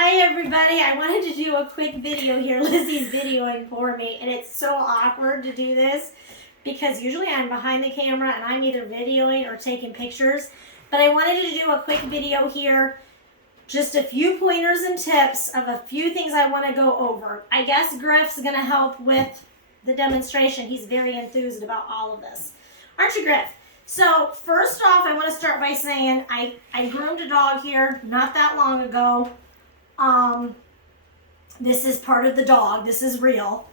Hi everybody, I wanted to do a quick video here. Lizzie's videoing for me and it's so awkward to do this because usually I'm behind the camera and I'm either videoing or taking pictures. But I wanted to do a quick video here, just a few pointers and tips of a few things I want to go over. I guess Griff's going to help with the demonstration. He's very enthused about all of this. Aren't you, Griff? So first off, I want to start by saying I groomed a dog here not that long ago. This is part of the dog. This is real.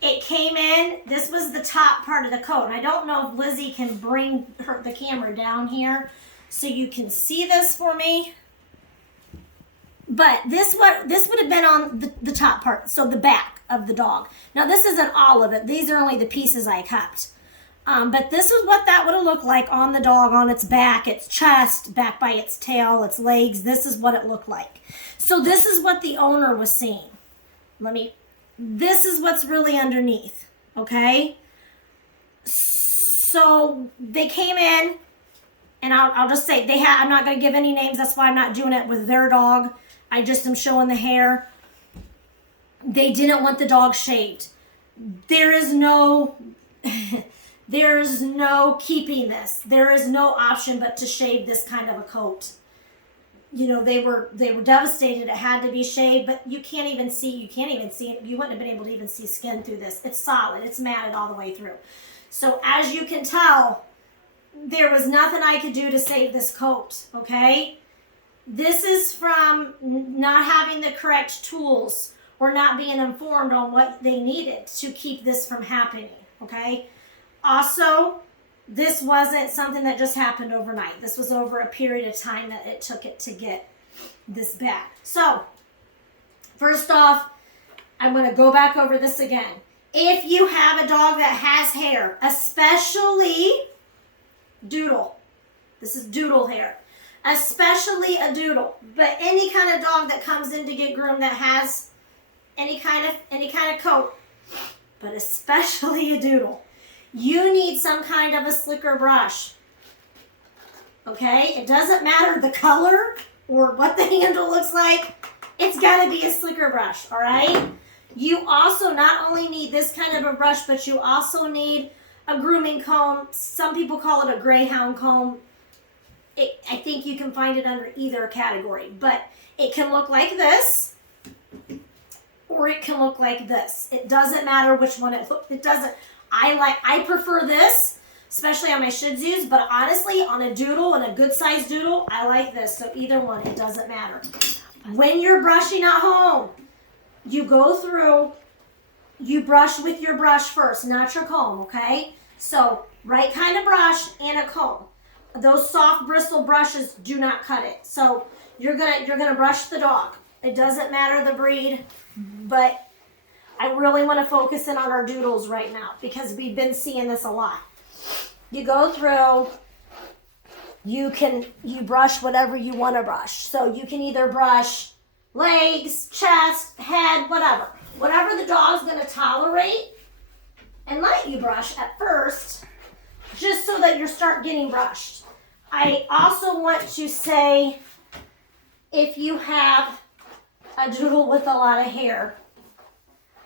It came in, this was the top part of the coat. And I don't know if Lizzie can bring the camera down here so you can see this for me. But this would have been on the top part, so the back of the dog. Now this isn't all of it. These are only the pieces I kept. But this is what that would have looked like on the dog, on its back, its chest, back by its tail, its legs. This is what it looked like. So this is what the owner was seeing. This is what's really underneath, okay? So they came in, and I'll just say, I'm not going to give any names. That's why I'm not doing it with their dog. I just am showing the hair. They didn't want the dog shaved. There's no keeping this. There is no option but to shave this kind of a coat. You know, they were devastated. It had to be shaved, but you can't even see it. You wouldn't have been able to even see skin through this. It's solid. It's matted all the way through. So as you can tell, there was nothing I could do to save this coat, okay? This is from not having the correct tools or not being informed on what they needed to keep this from happening, okay? Also, this wasn't something that just happened overnight. This was over a period of time that it took it to get this back. So, first off, I'm going to go back over this again. If you have a dog that has hair, especially doodle, this is doodle hair, especially a doodle, but any kind of dog that comes in to get groomed that has any kind of coat, but especially a doodle, you need some kind of a slicker brush, okay? It doesn't matter the color or what the handle looks like. It's got to be a slicker brush, all right? You also not only need this kind of a brush, but you also need a grooming comb. Some people call it a greyhound comb. I think you can find it under either category, but it can look like this or it can look like this. It doesn't matter which one it doesn't. I prefer this, especially on my Shih Tzus, but honestly, on a doodle and a good sized doodle, I like this. So either one, it doesn't matter. When you're brushing at home, you go through, you brush with your brush first, not your comb, okay? So right kind of brush and a comb. Those soft bristle brushes do not cut it. So you're gonna brush the dog. It doesn't matter the breed, but I really want to focus in on our doodles right now because we've been seeing this a lot. You go through, you brush whatever you want to brush. So you can either brush legs, chest, head, whatever. Whatever the dog's going to tolerate and let you brush at first, just so that you start getting brushed. I also want to say, if you have a doodle with a lot of hair,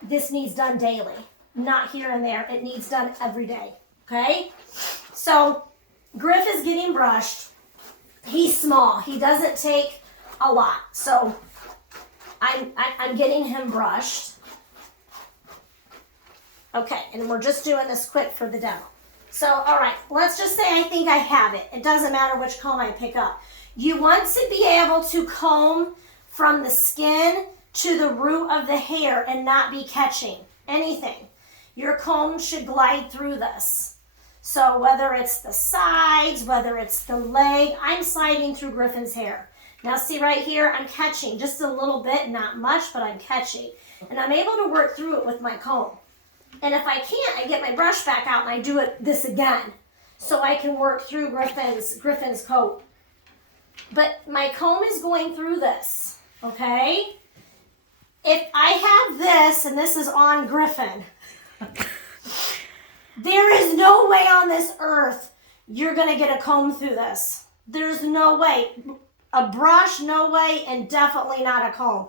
this needs done daily, not here and there. It needs done every day, okay? So Griff is getting brushed. He's small. He doesn't take a lot. So I'm getting him brushed. Okay, and we're just doing this quick for the demo. So, all right, let's just say I think I have it. It doesn't matter which comb I pick up. You want to be able to comb from the skin to the root of the hair and not be catching anything. Your comb should glide through this. So whether it's the sides, whether it's the leg, I'm sliding through Griffin's hair. Now see right here, I'm catching just a little bit, not much, but I'm catching. And I'm able to work through it with my comb. And if I can't, I get my brush back out and I do this again. So I can work through Griffin's coat. But my comb is going through this, okay? If I have this, and this is on Griffin, there is no way on this earth you're going to get a comb through this. There's no way. A brush, no way, and definitely not a comb.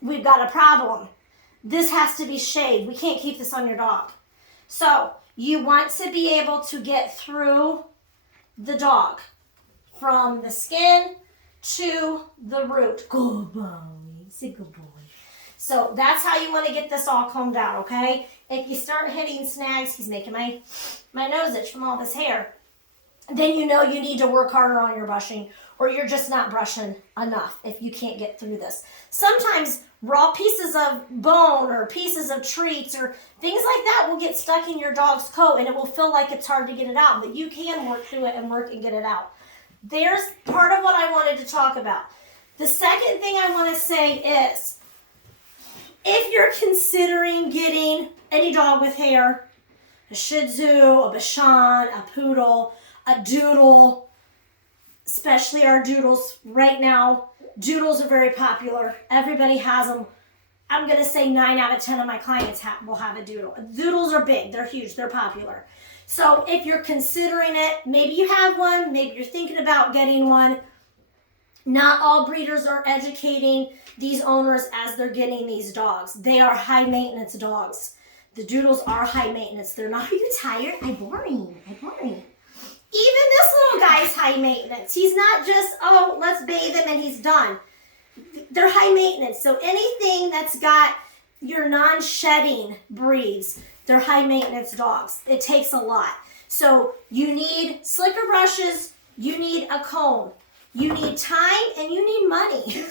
We've got a problem. This has to be shaved. We can't keep this on your dog. So you want to be able to get through the dog from the skin to the root. Good boy. It's a good boy. So that's how you want to get this all combed out, okay? If you start hitting snags, he's making my nose itch from all this hair, then you know you need to work harder on your brushing, or you're just not brushing enough if you can't get through this. Sometimes raw pieces of bone or pieces of treats or things like that will get stuck in your dog's coat, and it will feel like it's hard to get it out, but you can work through it and work and get it out. There's part of what I wanted to talk about. The second thing I want to say is, if you're considering getting any dog with hair, a Shih Tzu, a Bichon, a Poodle, a Doodle, especially our Doodles right now, Doodles are very popular. Everybody has them. I'm going to say 9 out of 10 of my clients will have a Doodle. Doodles are big. They're huge. They're popular. So if you're considering it, maybe you have one, maybe you're thinking about getting one. Not all breeders are educating these owners as they're getting these dogs. They are high maintenance dogs. The Doodles are high maintenance. They're not, are you tired? I'm boring. Even this little guy's high maintenance. He's not just, oh, let's bathe him and he's done. They're high maintenance. So anything that's got your non-shedding breeds, they're high maintenance dogs. It takes a lot. So you need slicker brushes, you need a comb, you need time, and you need money.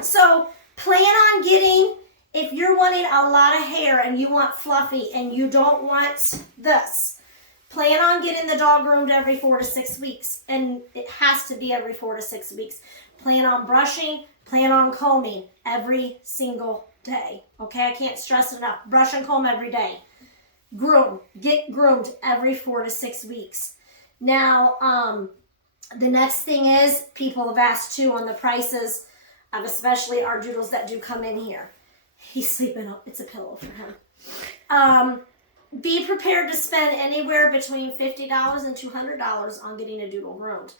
So plan on getting, if you're wanting a lot of hair and you want fluffy and you don't want this, plan on getting the dog groomed every 4 to 6 weeks. And it has to be every 4 to 6 weeks. Plan on brushing, plan on combing every single day. Okay, I can't stress it enough. Brush and comb every day. Groom, get groomed every 4 to 6 weeks. Now, the next thing is, people have asked too on the prices of especially our Doodles that do come in here. He's sleeping up. It's a pillow for him. Be prepared to spend anywhere between $50 and $200 on getting a Doodle groomed.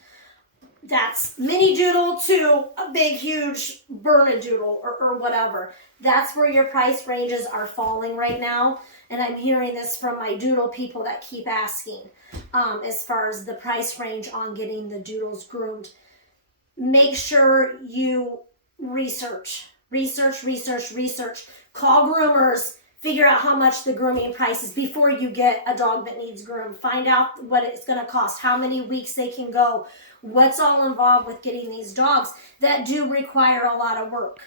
That's mini Doodle to a big, huge Bernedoodle or whatever. That's where your price ranges are falling right now. And I'm hearing this from my Doodle people that keep asking as far as the price range on getting the Doodles groomed. Make sure you research. Call groomers. Figure out how much the grooming price is before you get a dog that needs groomed. Find out what it's going to cost, how many weeks they can go, what's all involved with getting these dogs that do require a lot of work.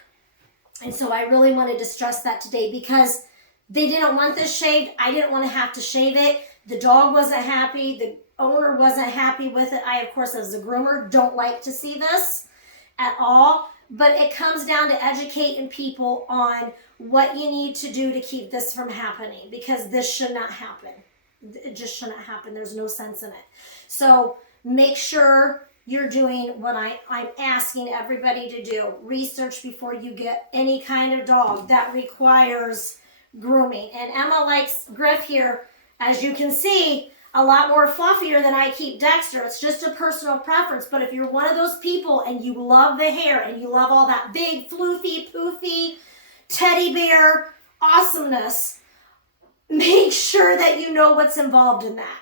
And so I really wanted to stress that today because they didn't want this shaved. I didn't want to have to shave it. The dog wasn't happy. The owner wasn't happy with it. I, of course, as a groomer, don't like to see this at all. But it comes down to educating people on what you need to do to keep this from happening, because this should not happen. It just shouldn't happen. There's no sense in it. So make sure you're doing what I'm asking everybody to do. Research before you get any kind of dog that requires grooming. And Emma likes Griff here, as you can see, a lot more fluffier than I keep Dexter. It's just a personal preference. But if you're one of those people and you love the hair and you love all that big, floofy, poofy, teddy bear awesomeness, make sure that you know what's involved in that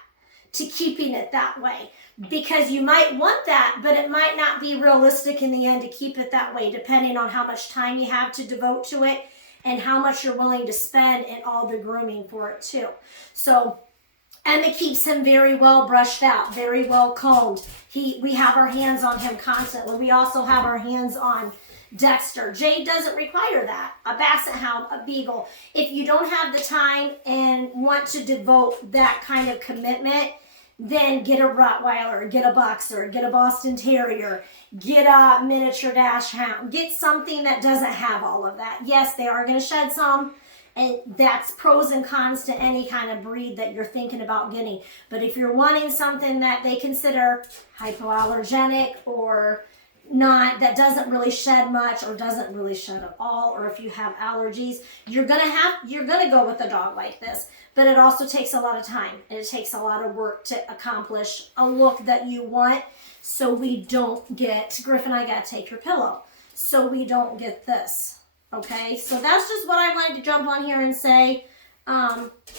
to keeping it that way. Because you might want that, but it might not be realistic in the end to keep it that way, depending on how much time you have to devote to it and how much you're willing to spend in all the grooming for it too. So Emma keeps him very well brushed out, very well combed. We have our hands on him constantly. We also have our hands on Dexter. Jade doesn't require that. A Basset Hound, a Beagle. If you don't have the time and want to devote that kind of commitment, then get a Rottweiler, get a Boxer, get a Boston Terrier, get a miniature Dachshund. Get something that doesn't have all of that. Yes, they are going to shed some, and that's pros and cons to any kind of breed that you're thinking about getting. But if you're wanting something that they consider hypoallergenic or not, that doesn't really shed much or doesn't really shed at all, or if you have allergies, you're gonna go with a dog like this. But it also takes a lot of time and it takes a lot of work to accomplish a look that you want. so we don't get, Griffin, I gotta take your pillow, so we don't get this. Okay, so that's just what I wanted to jump on here and say.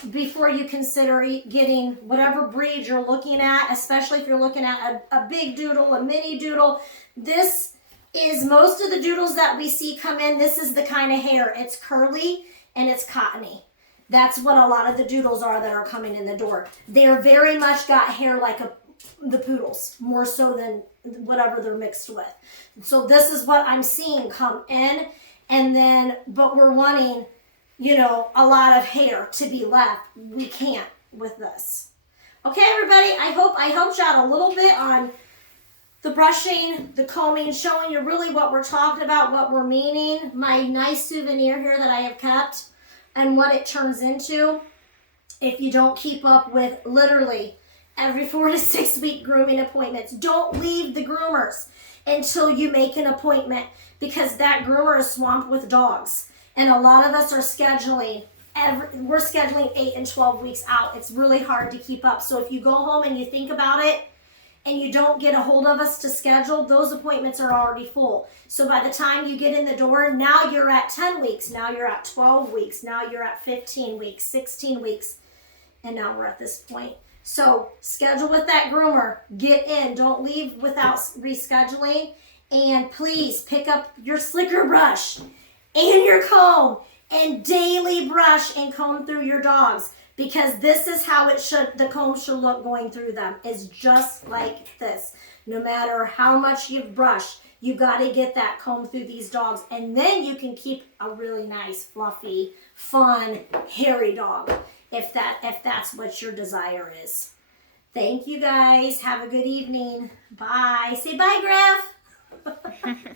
Before you consider getting whatever breed you're looking at, especially if you're looking at a big doodle, a mini doodle. This is most of the doodles that we see come in. This is the kind of hair. It's curly and it's cottony. That's what a lot of the doodles are that are coming in the door. They're very much got hair like the poodles, more so than whatever they're mixed with. So this is what I'm seeing come in, and then, but we're wanting, you know, a lot of hair to be left. We can't with this. Okay, everybody, I hope I helped you out a little bit on the brushing, the combing, showing you really what we're talking about, what we're meaning. My nice souvenir here that I have kept and what it turns into if you don't keep up with literally every 4 to 6 week grooming appointments. Don't leave the groomers until you make an appointment, because that groomer is swamped with dogs. And a lot of us are scheduling, we're scheduling 8 and 12 weeks out. It's really hard to keep up. So if you go home and you think about it and you don't get a hold of us to schedule, those appointments are already full. So by the time you get in the door, now you're at 10 weeks, now you're at 12 weeks, now you're at 15 weeks, 16 weeks, and now we're at this point. So schedule with that groomer, get in, don't leave without rescheduling, and please pick up your slicker brush and your comb and daily brush and comb through your dogs, because this is how the comb should look going through them, is just like this. No matter how much you've brushed, you got to get that comb through these dogs, and then you can keep a really nice, fluffy, fun, hairy dog if that's what your desire is. Thank you guys. Have a good evening. Bye. Say bye, Griff.